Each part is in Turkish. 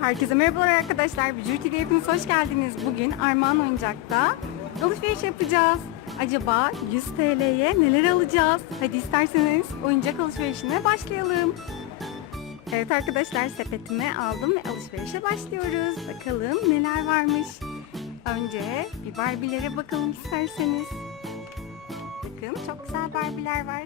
Herkese merhabalar arkadaşlar. Bücür TV hepiniz hoş geldiniz. Bugün Armağan Oyuncak'ta alışveriş yapacağız. Acaba 100 TL'ye neler alacağız? Hadi isterseniz oyuncak alışverişine başlayalım. Evet arkadaşlar sepetimi aldım ve alışverişe başlıyoruz. Bakalım neler varmış. Önce bir Barbie'lere bakalım isterseniz. Bakın çok güzel Barbie'ler var.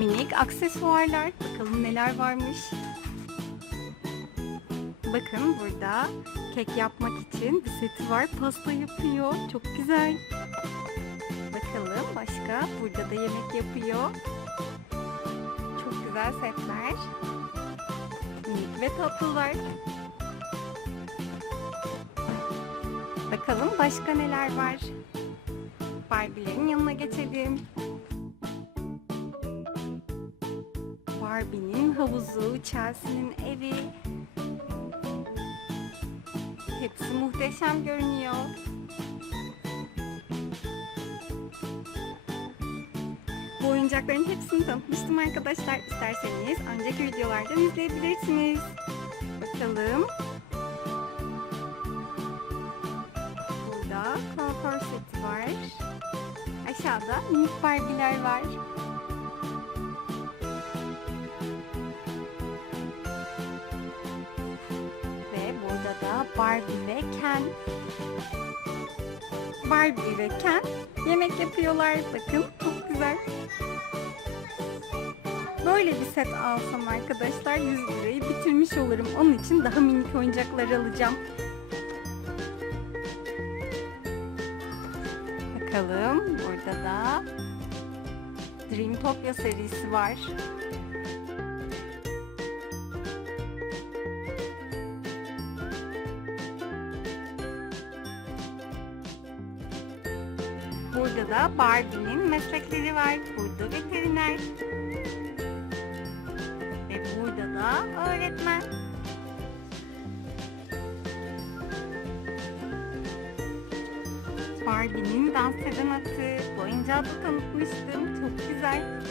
Minik aksesuarlar. Bakalım neler varmış. Bakın burada kek yapmak için bir seti var. Pasta yapıyor. Çok güzel. Bakalım başka. Burada da yemek yapıyor. Çok güzel setler. Minik ve tatlılar. Bakalım başka neler var. Barbie'lerin yanına geçelim. Barbie'nin havuzu, Chelsea'nin evi. Hepsi muhteşem görünüyor. Bu oyuncakların hepsini tanıtmıştım arkadaşlar. İsterseniz önceki videolardan izleyebilirsiniz. Bakalım. Burada kuaför seti var. Aşağıda minik Barbie'ler var. Barbie ve Ken. Barbie ve Ken yemek yapıyorlar. Bakın çok güzel. Böyle bir set alsam arkadaşlar 100 lirayı bitirmiş olurum. Onun için daha minik oyuncaklar alacağım. Bakalım burada da Dreamtopia serisi var. Barbie'nin meslekleri var. Burada veteriner. Ve burada da öğretmen. Barbie'nin dans eden atı. Bu oyuncağı da tanıtmıştım. Çok güzel.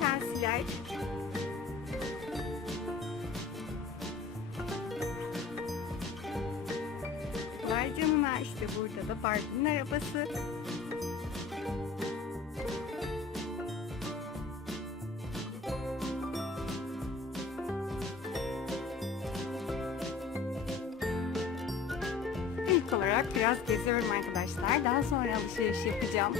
Chelsea'ler. Canına işte burada da Barbie'nin arabası. İlk olarak biraz geziyorum arkadaşlar. Daha sonra alışveriş yapacağım.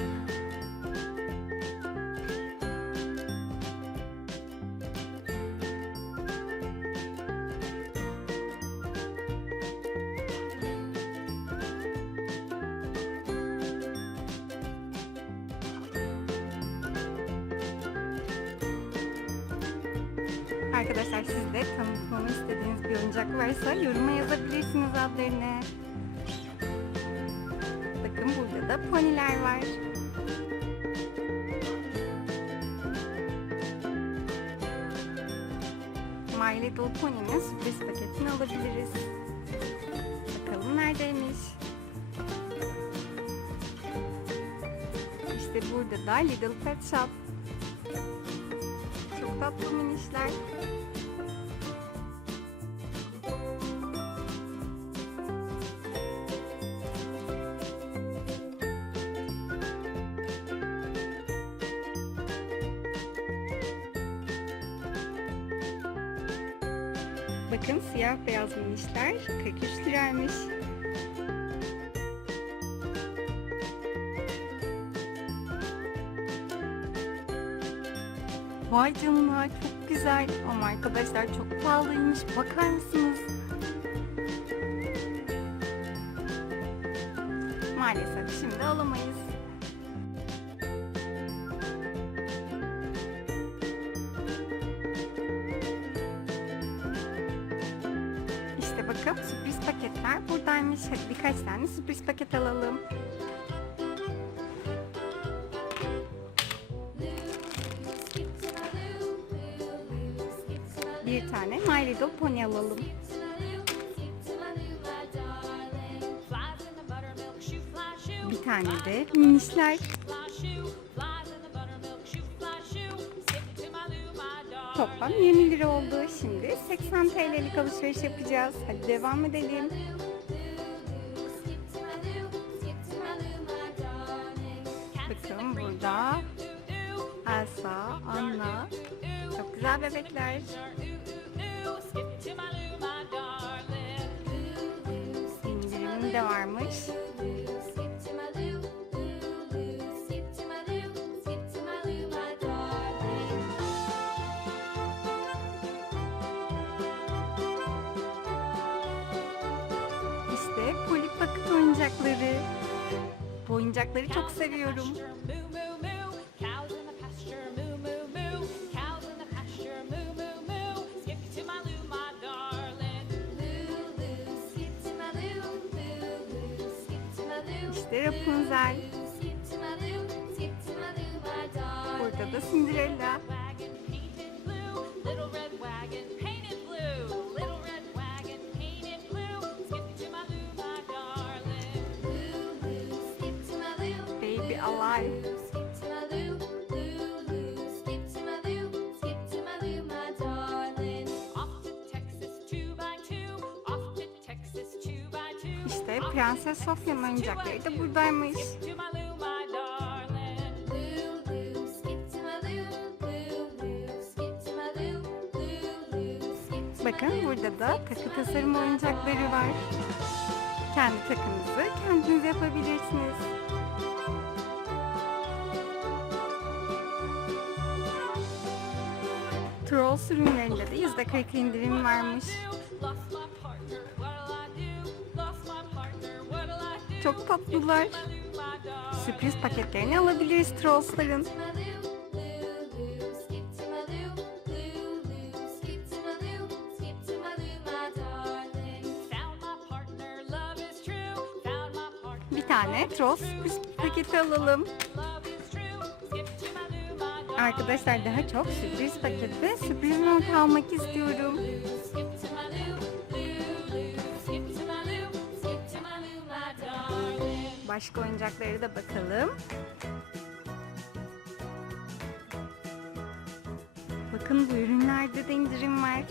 Arkadaşlar siz de tanıtmamı istediğiniz bir oyuncak varsa yoruma yazabilirsiniz adlarını. Bakın burada da poniler var. My Little Pony'nin sürpriz paketini alabiliriz. Bakalım neredeymiş. İşte burada da Little Pet Shop. Tatlı minişler. Bakın siyah beyaz minişler 43 Vay canına çok güzel ama arkadaşlar çok pahalıymış. Bakar mısınız? Maalesef şimdi alamayız. Alalım. Bir tane de minişler. Toplam 20 lira oldu. Şimdi 80 TL'lik alışveriş yapacağız. Hadi devam edelim. Bakın burada Elsa, Anna. Çok güzel bebekler. İndirimim de varmış. İşte Polly Pocket oyuncakları. Bu oyuncakları çok seviyorum. İşte Rapunzel. Burada da Cinderella. Baby Alive. Prenses Sofya'nın oyuncakları da buradaymış. Bakın burada da takı tasarım oyuncakları var. Kendi takınızı kendiniz yapabilirsiniz. Trolls ürünlerinde de %40 indirim varmış. Çok tatlılar. Sürpriz paketlerini alabiliriz Trolls'ların. Bir tane Trolls sürpriz paketi alalım. Arkadaşlar daha çok sürpriz paket ve sürpriz not almak istiyorum. Başka oyuncakları da bakalım. Bakın bu ürünlerde de indirim var.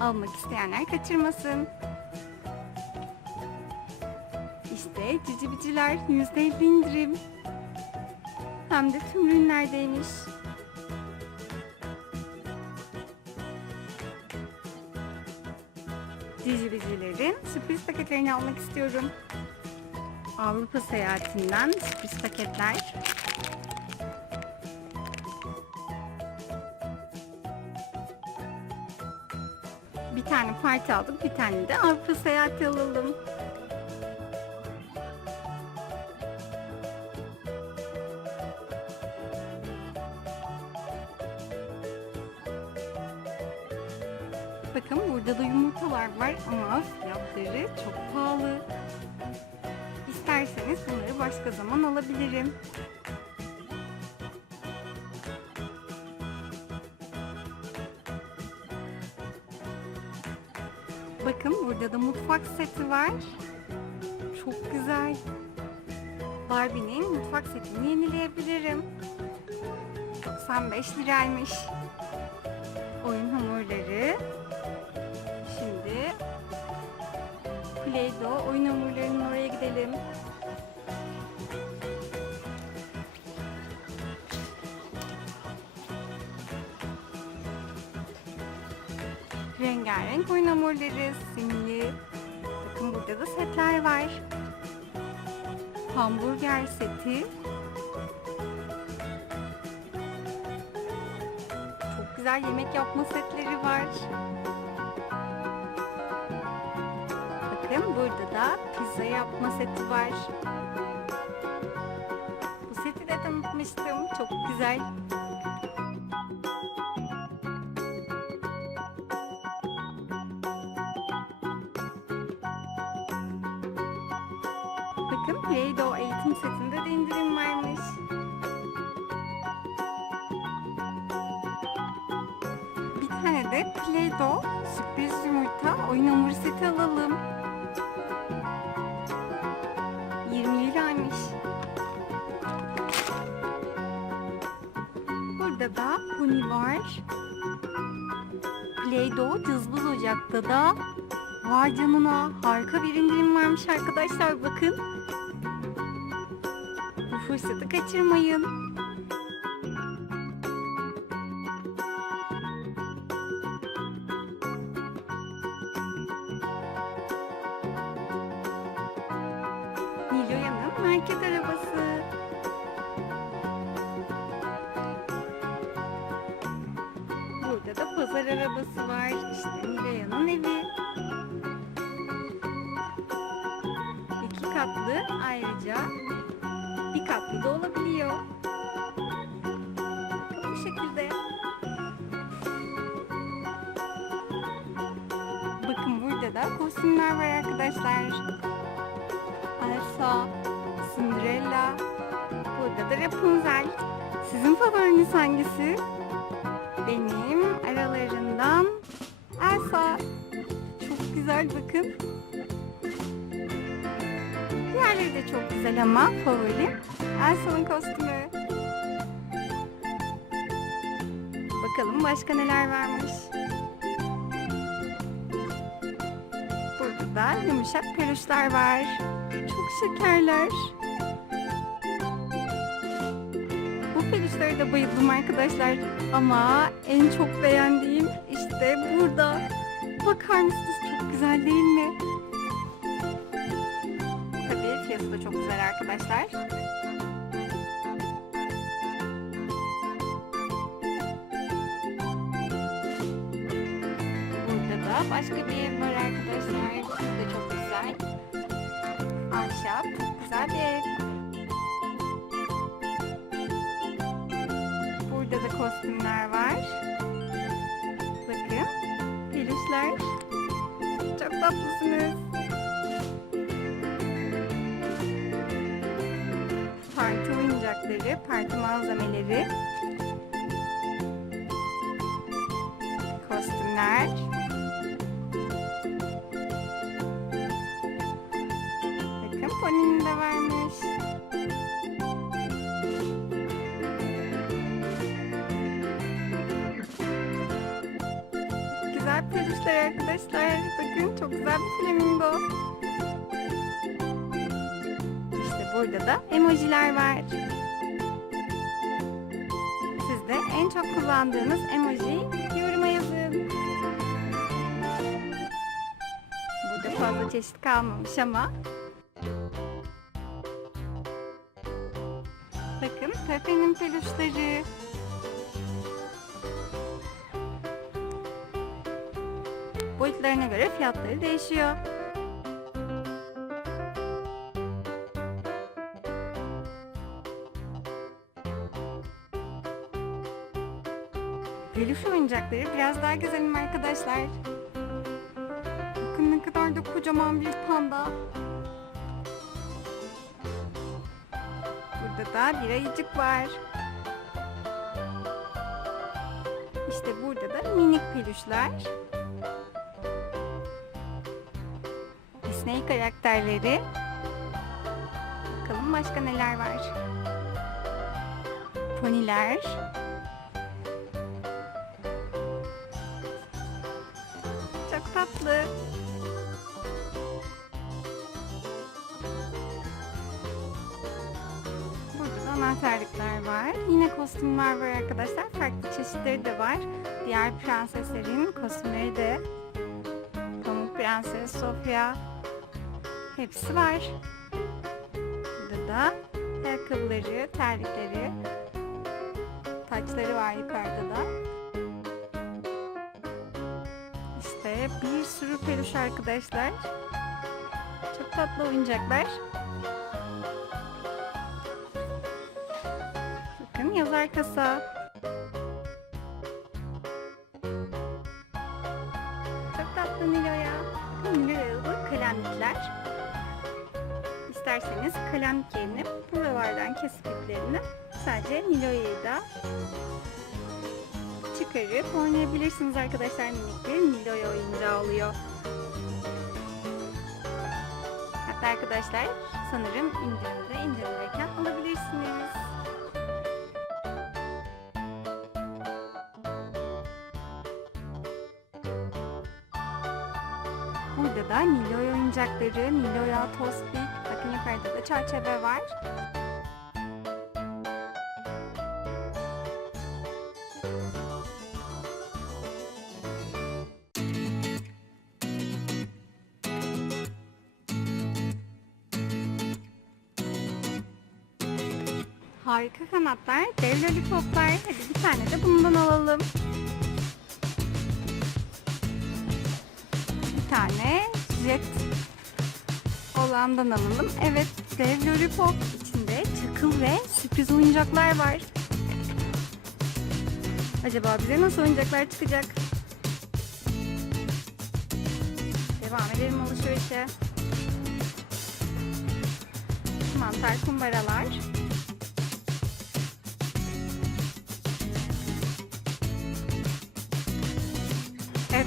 Almak isteyenler kaçırmasın. İşte cici biciler %50 indirim. Hem de tüm ürünlerdeymiş. Cici bicilerin sürpriz paketlerini almak istiyorum. Avrupa seyahatinden sürpriz paketler. Bir tane parti aldık, bir tane de Avrupa seyahati alalım. Bakın burada da yumurtalar var ama fiyatları çok pahalı. Bunları başka zaman alabilirim. Bakın burada da mutfak seti var. Çok güzel. Barbie'nin mutfak setini yenileyebilirim. 95 liraymış. Oyun hamurları. Şimdi Play-Doh oyun hamurlarının oraya gidelim. Rengarenk oyun hamurları, simli. Bakın burada da setler var. Hamburger seti. Çok güzel yemek yapma setleri var. Bakın burada da pizza yapma seti var. Bu seti de tanıtmıştım. Çok güzel. Play-Doh cızbız ocakta da Vay canına harika bir indirim varmış arkadaşlar bakın. Bu fırsatı kaçırmayın. Bir katlı da olabiliyor. Bu şekilde. Bakın burada da kostümler var arkadaşlar. Elsa, Cinderella, burada da Rapunzel. Sizin favoriniz hangisi? Benim aralarından Elsa. Çok güzel bakın. De çok güzel ama favorim Elsa'nın kostümü. Bakalım başka neler varmış. Burada da yumuşak peluşlar var. Çok şekerler. Bu peluşlara da bayıldım arkadaşlar. Ama en çok beğendiğim işte burada. Bakar mısınız? Çok güzel değil mi? Çok güzel arkadaşlar. Oyuncakları, parti malzemeleri. Kostümler. Bakın Pony'nin de varmış. Güzel peluşlar arkadaşlar. Bakın çok güzel bir flamingo. Burada da emojiler var. Siz de en çok kullandığınız emoji yoruma yazın. Burada fazla çeşit kalmamış ama. Bakın Pepe'nin peluşları. Boyutlarına göre fiyatları değişiyor. Peluş oyuncakları biraz daha güzelim arkadaşlar. Bakın ne kadar da kocaman bir panda. Burada da bir ayıcık var. İşte burada da minik peluşlar. Disney karakterleri. Bakalım başka neler var. Poniler. Anahtarlıklar var. Yine kostümler var arkadaşlar. Farklı çeşitleri de var. Diğer prenseslerin kostümleri de. Pamuk Prenses, Sofia. Hepsi var. Burada da ayakkabıları, terlikleri, taçları var yukarıda da. İşte bir sürü peluş arkadaşlar. Çok tatlı oyuncaklar. Yazar kasa. Çok tatlı Nilo'ya. Nilo'yalı kalemlikler. İsterseniz kalemlik yerine buralardan kesip iplerini sadece Nilo'yayı da çıkarıp oynayabilirsiniz arkadaşlar minik Nilo'ya oyuncağı oluyor. Hatta arkadaşlar sanırım indirimde indirimdeyken alabilirsiniz. Nilo'ya oyuncakları, Nilo'ya Tospik. Bakın yukarıda da çerçeve var. Harika kanatlar, dev lollipoplar. Hadi bir tane de bundan alalım. Olandan alalım. Evet, dev lollipop içinde çakıl ve sürpriz oyuncaklar var. Acaba bize nasıl oyuncaklar çıkacak? Devam edelim alışverişe. Mantar kumbaralar.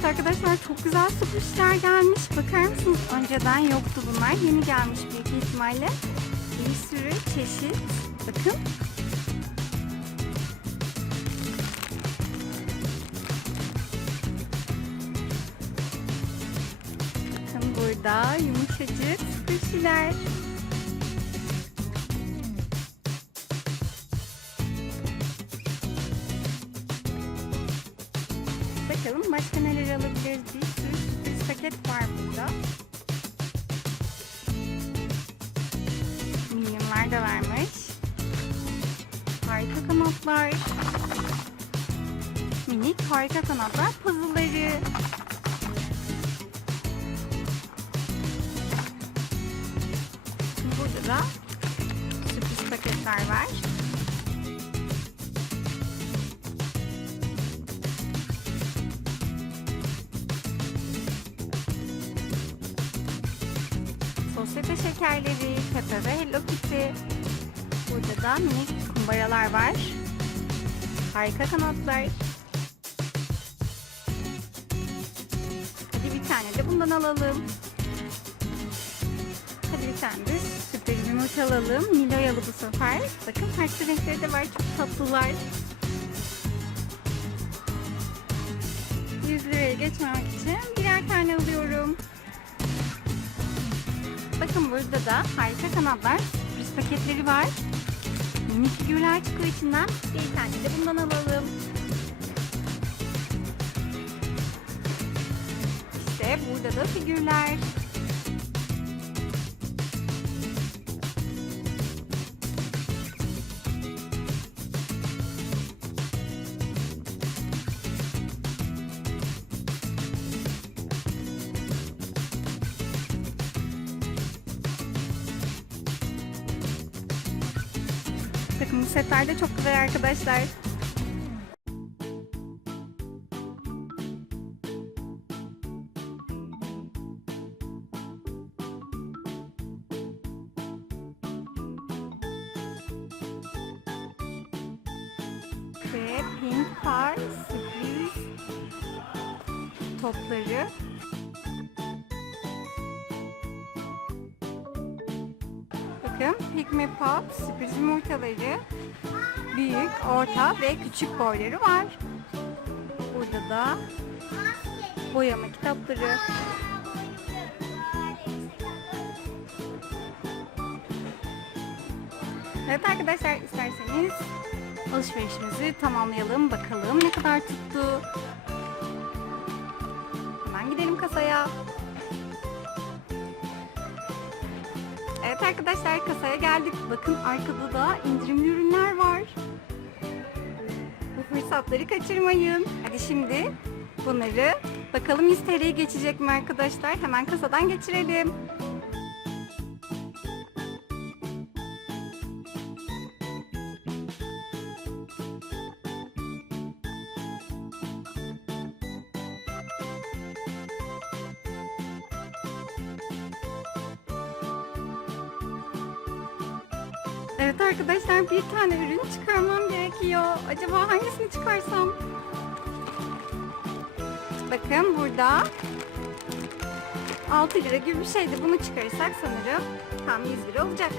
Evet arkadaşlar çok güzel sürprizler gelmiş. Bakar mısınız? Önceden yoktu bunlar. Yeni gelmiş büyük ihtimalle. Bir sürü çeşit. Bakın. Bakın burada yumuşacık sürprizler. Bakalım başka neler alabiliriz? Bir sürü sürpriz paket var burada. Minyonlar da varmış. Harika kanatlar. Minik harika kanatlar puzzle'ları. Sosyete şekerleri, Pepe ve Hello Kitty. Burada da minik kumbaralar var. Harika kanatlar. Hadi bir tane de bundan alalım. Hadi bir tane de sürpriz yumurta alalım. Niloyalı bu sefer. Bakın farklı renkleri de var. Çok tatlılar. 100 liraya geçmemek için birer tane alıyorum. Bakın burada da harika kanatlar, sürpriz paketleri var. Mini figürler çıkıyor içinden. Bir tane de bundan alalım. İşte burada da figürler. Güzel arkadaşlar. Pink Par sürpriz topları. Bakın Pigme Pop sürpriz yumurtaları. Büyük, orta ve küçük boyları var. Burada da boyama kitapları. Evet arkadaşlar isterseniz alışverişimizi tamamlayalım. Bakalım ne kadar tuttu. Hemen gidelim kasaya. Evet arkadaşlar kasaya geldik. Bakın arkada da indirimli ürünler var. Fırsatları kaçırmayın. Hadi şimdi bunları bakalım 100 TL'ye geçecek mi arkadaşlar? Hemen kasadan geçirelim. Evet arkadaşlar bir tane ürün çıkarmam gerekiyor. Acaba hangisini çıkarsam? Bakın burada 6 lira gibi bir şeydi. Bunu çıkarırsak sanırım tam 100 lira olacak.